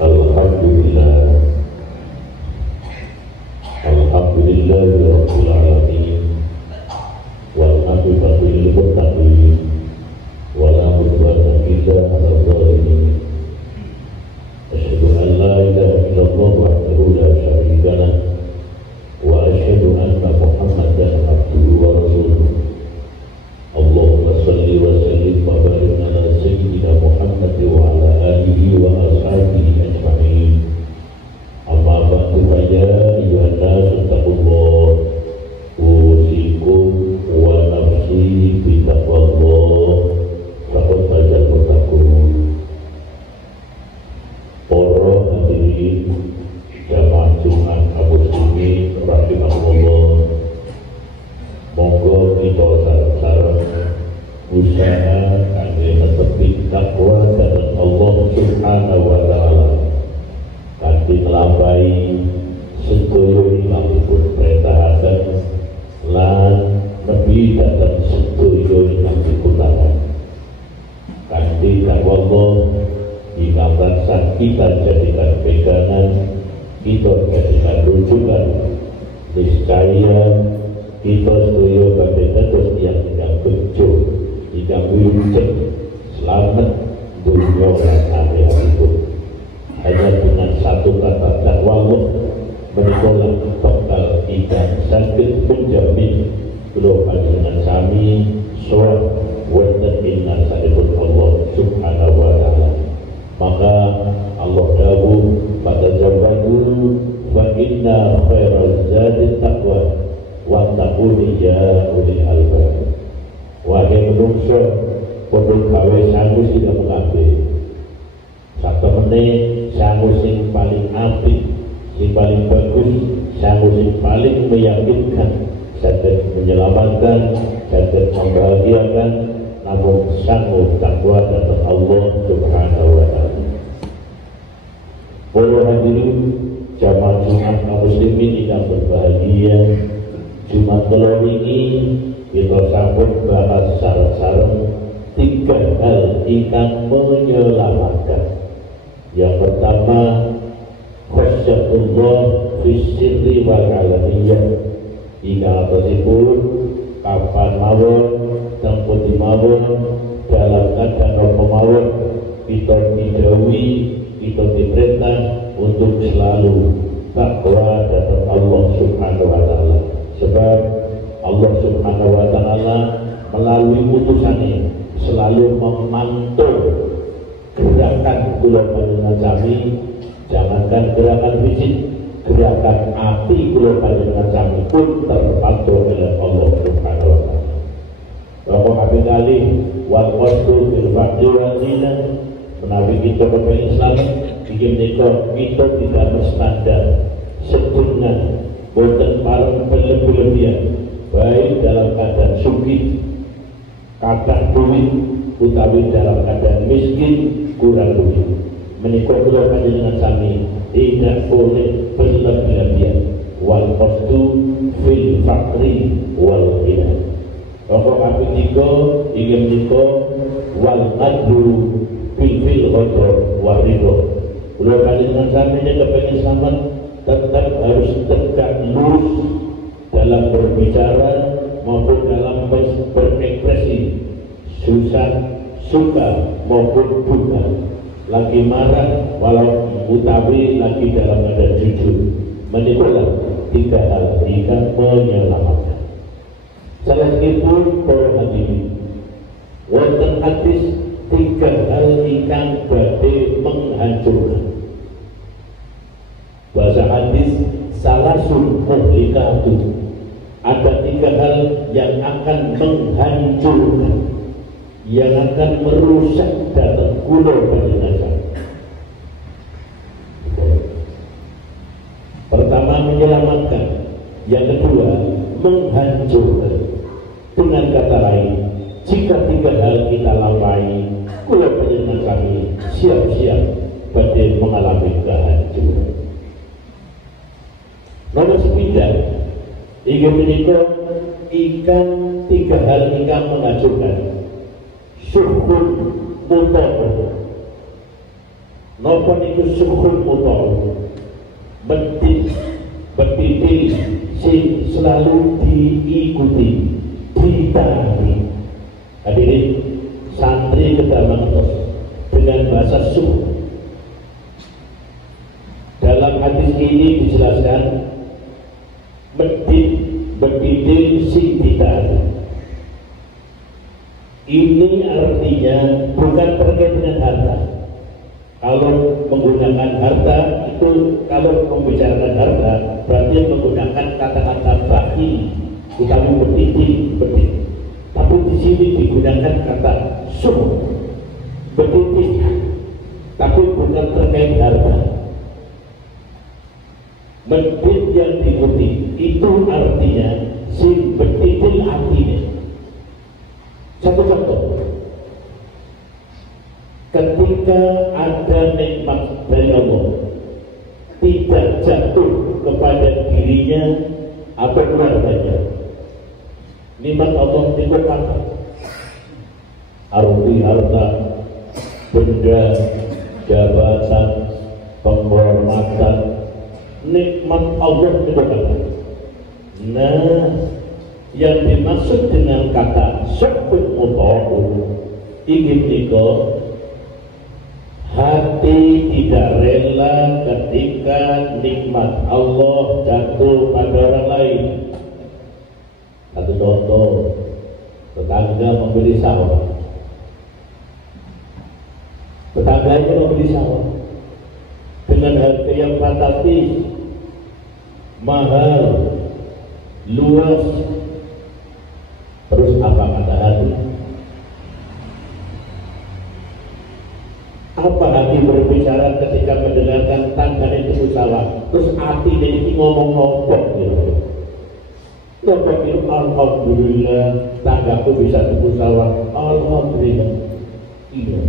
Alhamdulillah, Alhamdulillahirabbil alamin, wal aqibatu lil muttaqin, wala udwana illa 'alal zalimin. Asyhadu an la ilaha illallah wahdahu la syarika lah, wa asyhadu anna Muhammadan abduhu wa rasuluh. Allahumma shalli wa sallim wa barik ala sayyidina Muhammad wa ala alihi wa ashabihi ajma'in. Amma ba'du, ya ayyuhan nasu taqullah, usikum wa nafsi bi taqwallah, faqad fazal muttaqun. Para hadirin jamaah Jumat kaum muslimin rahimahullah, monggo kita sareng-sareng usaha kangge netepi takwa dhateng Allah Subhanahu wa taala kanthi nglampahi sedaya ingkang dipun perintahaken lan nepi dhateng sedaya ingkang dipunlampahi. Kanthi takwa Allah ingkang tansah kita jadikan pegangan, kita jadikan rujukan, niscaya kita sedaya badhe dados tiyang ingkang bejo, ingkang wilujeng selamat dunia lan akhiratipun. Hanya dengan satu kata takwa Allah menika bakal ingkang saged menjamin kula panjenengan sami sowan wonten ing ngarsanipun Allah Subhanahu wa taala. Maka Allah dawuh pada zawadu wa inna khairaz zadi taqwa wattaquni ya ulil albab. Wahai manusia, padha gawe sangu sing kabeh. Satemene sangu sing paling apik, sing paling bagus, sangu sing paling meyakinkan, saged menyelamatkan, saged membahagiakan, namun sangu takwa dhateng Allah Subhanahu wa taala. Para hadirin jamaah Jumat kaum muslimin yang berbahagia, Jumat kala ini kita sampun bahas sareng-sareng 3 hal ingkang menyelamatkan. Yang pertama, khasyatullah fi sirri wal alaniyah. Ingkang atasipun kapan mawon, tempo di mawon, dalam keadaan apa mawon, kita didhawuhi, kita diperintah untuk selalu takwa dhateng Allah Subhanahu wa taala. Sebab Allah Subhanahu wa taala melalui utusannya selalu memantau gerakan kula panjenengan sami, jangankan gerakan fisik, gerakan hati kula panjenengan sami pun terpantau oleh Allah Subhanahu wa taala. Bahwa kabeh kali wal qasdu fil faqri wal ghina, menawi kita kepada Islam bikin kita tidak berstandar sedengan boten pareng berlebihan, baik dalam keadaan sugih kathah duit utawi dalam keadaan miskin kurang duit. Menika kula panjenengan sami tidak boleh berlebihan. Wal qasdu fil faqri wal ghina. Pokok kaping 3 inggih menika wal qadru fil ghadab wa ridha. Kula panjenengan sami nek kepengin selamat tetap harus tegak lurus dalam berbicara maupun dalam berekspresi, susah, suka maupun duka, lagi marah walau utawi lagi dalam keadaan jujur. Menikulah 3 hal yang menyelamatkan. Salahipun para hadirin, wonten hadis 3 hal ingkang badhe menghancurkan. Bahasa hadis salasun muhlikatu, ada 3 hal yang akan menghancurkan, yang akan merusak dhateng kula panjenengan. Pertama menyelamatkan, yang kedua menghancurkan. Dengan kata lain, jika 3 hal kita lampahi, kula panjenengan kami siap-siap badhe mengalami kehancuran. Nomor 9, inggih menika ikan 3 hal ingkang menghancurkan. Syukur mutlak, Napa niku syukur mutlak. Berdiri sing selalu diikuti, ditaati. Hadirin santri kedamantos dengan bahasa syukur. Dalam hadis ini dijelaskan berdiri sing ditaati. Ini artinya bukan terkait dengan harta. Kalau menggunakan harta itu, kalau membicarakan harta berarti menggunakan kata-kata baki, utama berdiri. Tapi di sini digunakan kata syukur, berdiri, tapi bukan terkait harta. Berdiri yang diikuti itu artinya si berdiri artinya. Satu contoh. Ketika ada nikmat dari Allah tidak jatuh kepada dirinya atau keluarganya, nikmat Allah itu apa? Harta, benda, jabatan, penghormatan, nikmat Allah itu apa? Nah, yang dimaksud dengan kata syukur mutlak ingin nikah, hati tidak rela ketika nikmat Allah jatuh pada orang lain. Satu contoh, tetangga membeli sawah, tetangganya membeli sawah dengan harga yang fantastis, mahal, luas. Terus apa kata hati? Apa hati berbicara ketika mendengarkan tangganya itu sawah? Terus hati ini ngomong lopok gitu. Lopok itu alhamdulillah tanggaku bisa tebus sawah. Alhamdulillah. Iya.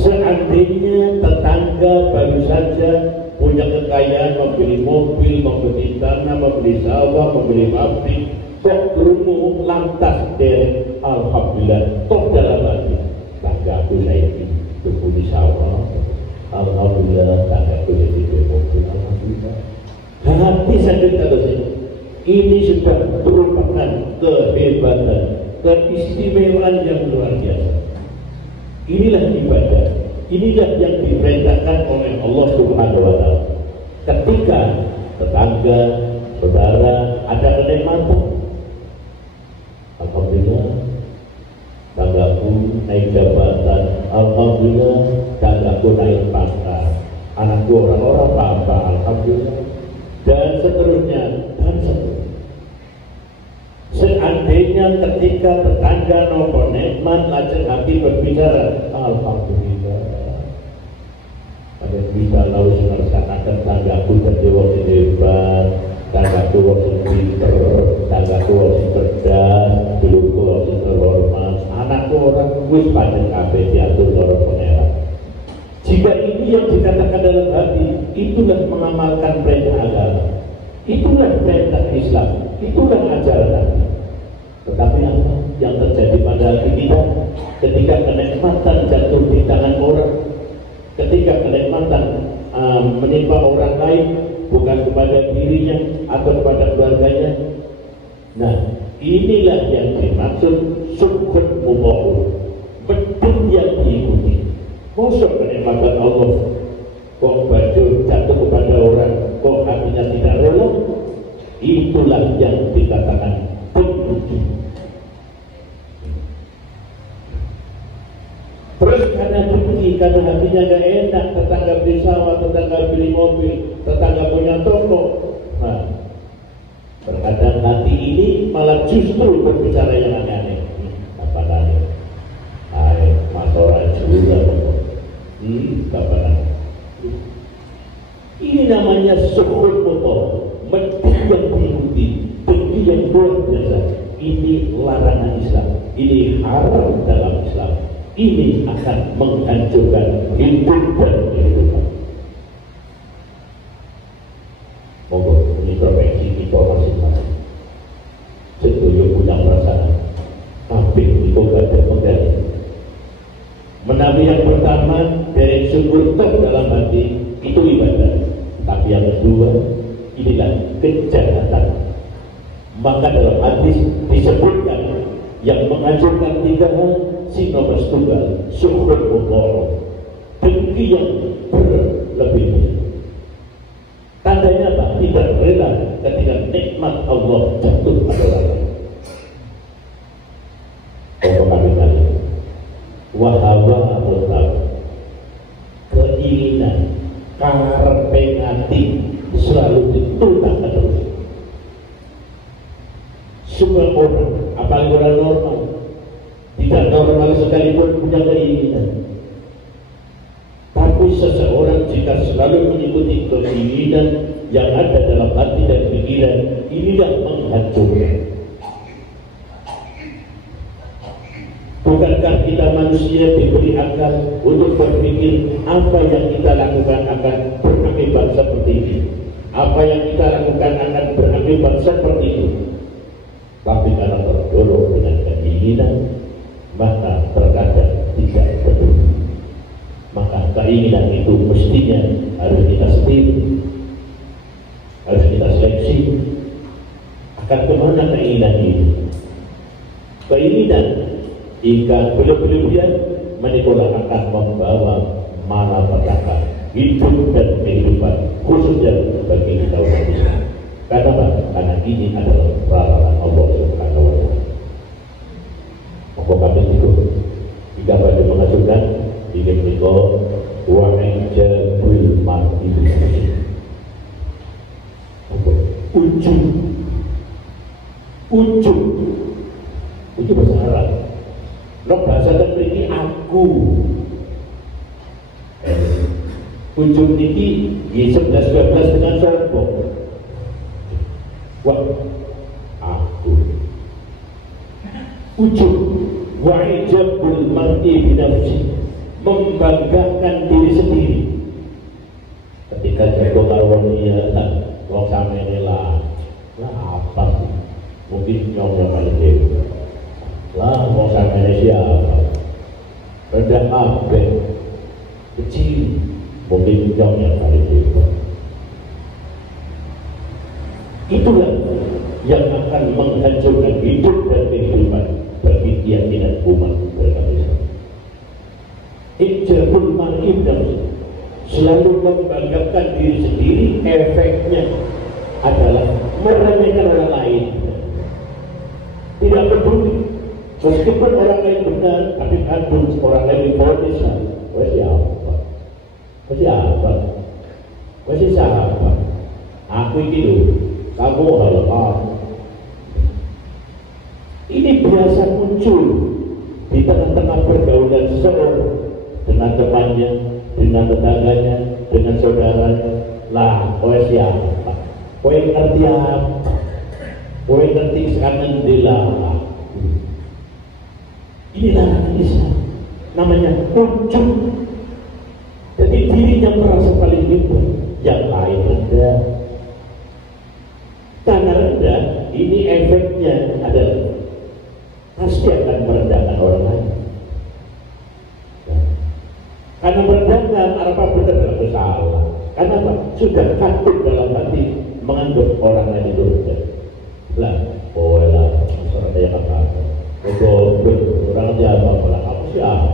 Seandainya tetangga baru saja punya kekayaan, membeli mobil, membeli tanah, membeli sawah, membeli pabrik, kok kerumuh lantas dari alhamdulillah, kok dalam hati tanggaku saya tumbuh di sawah, alhamdulillah tanggaku jadi mobil, alhamdulillah. Hati sakit terus ini sudah merupakan kehebatan, keistimewaan yang luar biasa. Inilah ibadah, inilah yang diperintahkan oleh Allah Subhanahu wa Ta'ala. Ketika tetangga, saudara ada kenikmatan, alhamdulillah tanggaku naik jabatan, alhamdulillah tanggaku naik pangkat, anakku orang-orang apa, alhamdulillah, dan seterusnya. Seandainya ketika tetangga nopo nikmat lajeng hati berbicara, alhamdulillah pada bisa lalu mengerjakan tanggaku jadi wong hebat, tanggaku wong pinter, tanggaku wong cerdas, duluku wong terhormat, anakku orang wis pancen kabeh diatur karo pangeran. Jika ini yang dikatakan dalam hati, itulah mengamalkan perintah agama, itulah perintah Islam, itulah ajaran Nabi. Tetapi apa yang terjadi pada hati kita ketika kenikmatan jatuh di tangan orang, ketika kenikmatan menimpa orang lain, bukan kepada dirinya atau kepada keluarganya? Nah, inilah yang dimaksud syukur mutlak, betul yang diikuti. Masuk kenikmatan Allah kok baju jatuh kepada orang, kok hatinya tidak rela? Itulah yang dikatakan penguji. Terus karena dipuji, karena hatinya gak enak, tetangga beli sawah, tetangga beli mobil, tetangga punya toko. Nah, terkadang hati ini malah justru berbicara yang aneh-aneh. Apa tadi? Masalah juga. Apa tadi? Ini namanya syukur mutlak, mesti yang diikuti, benci yang luar biasa. Ini larangan Islam, ini haram dalam Islam. Ini akan menghancurkan hidup dan kehidupan. Monggo introspeksi kita masing-masing. Setuju punya perasaan, tapi itu gak ada mengendali. Menawi yang pertama dari syukur dalam hati itu ibadah. Tapi yang kedua inilah kejahatan. Maka dalam hadis disebutkan yang menghancurkan 3 hal si nomor tunggal syukur Allah, dengki yang berlebihan. Tandanya apa? Tidak rela ketika nikmat Allah jatuh pada orang. Kami wahawa mutlak, keinginan, karepe hati selalu ditunda terus. Semua orang, apalagi orang normal, tidak normal sekalipun punya keinginan. Tapi seseorang jika selalu mengikuti keinginan yang ada dalam hati dan pikiran, inilah menghancurkan. Bukankah kita manusia diberi akal untuk berpikir apa yang kita lakukan akan berakibat seperti ini, apa yang kita lakukan akan berakibat seperti itu. Tapi karena terdorong dengan keinginan, maka terkadang tidak betul. Maka keinginan itu mestinya harus kita setir, harus kita seleksi. Akan kemana keinginan ini? Keinginan jika berlebihan menikolah akan membawa malapetaka hidup dan kehidupan, khususnya bagi kita umat Islam. Karena apa? Karena ini adalah larangan Allah Subhanahu wa Ta'ala. Maka kami itu jika pada menghasilkan ingin menikah wa'ijabul mar'i ujung bahasa Arab. Nok bahasa terpilih aku. Ujung ini 11-12 dengan sombong. Wah, aku. Ujung wa'ijabul mar'i binafsi, membanggakan diri sendiri. Ketika jago karunia wong samene lah apa sih? Mungkin nyong paling hebat. Lah mau sampai siapa? Rendah abad kecil, mungkin jauh yang paling hebat. Itulah yang akan menghancurkan hidup dan kehidupan bagi keyakinan umat beragama Islam. Ijabul mar'i selalu membanggakan diri sendiri, efeknya adalah meremehkan orang lain. Tidak peduli meskipun orang lain benar, tapi kandung orang lain difonis, siapa? Aku itu, kamu halal. Ini biasa muncul di tengah-tengah pergaulan seseorang dengan temannya, dengan tetangganya, dengan saudaranya. Lah, siapa? Kowe ngerti apa? Kowe ngerti sekarang dilalah. Inilah Islam, namanya ujung. Jadi dirinya merasa paling hebat, yang lain rendah. Karena rendah, ini efeknya adalah pasti akan merendahkan orang lain. Karena merendahkan, apa benar atau salah? Karena apa? Sudah takut dalam hati menganggap orang lain itu rendah. Lah, masalah yang apa? Orang siapa? Apa siapa?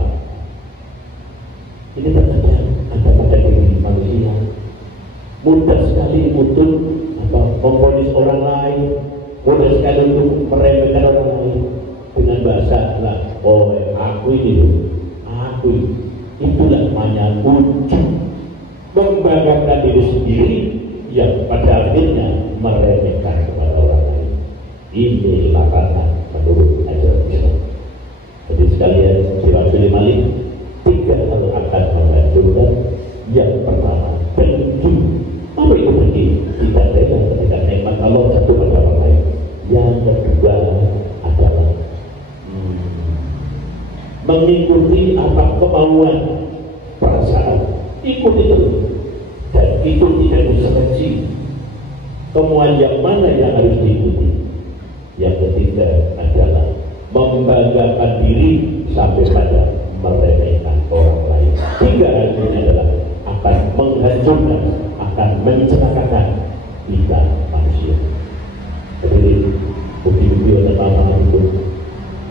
Ini terkadang ada pada diri manusia. Mudah sekali untuk memvonis orang lain, mudah sekali untuk meremehkan orang lain dengan bahasa lah. Aku ini. Itulah namanya ujung, membanggakan diri sendiri yang pada akhirnya meremehkan kepada orang lain. Ini larangan menurut ajaran Islam. Jadi sekalian dirasuli malik, 3 hal akan menghancurkan. Yang pertama, dengki. Apa itu dengki? Tidak rela ketika nikmat Allah jatuh pada orang lain. Yang kedua adalah mengikuti apa kemauan, perasaan, ikuti terus, dan itu tidak diseleksi kemauan yang mana yang harus diikuti. Yang ketiga adalah membanggakan diri sampai pada meremehkan orang lain. kita manusia. Jadi bukti-bukti ada apa itu?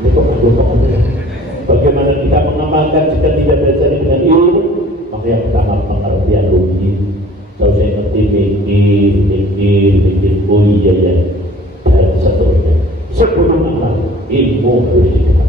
Ini kok aku ya? Bagaimana kita mengamalkan jika tidak belajar dengan ilmu? Maka yang pertama pengertian logik. Kalau saya ngerti mikir, oh iya ya, dan seterusnya. Sebelum amal, ilmu harus diketahui.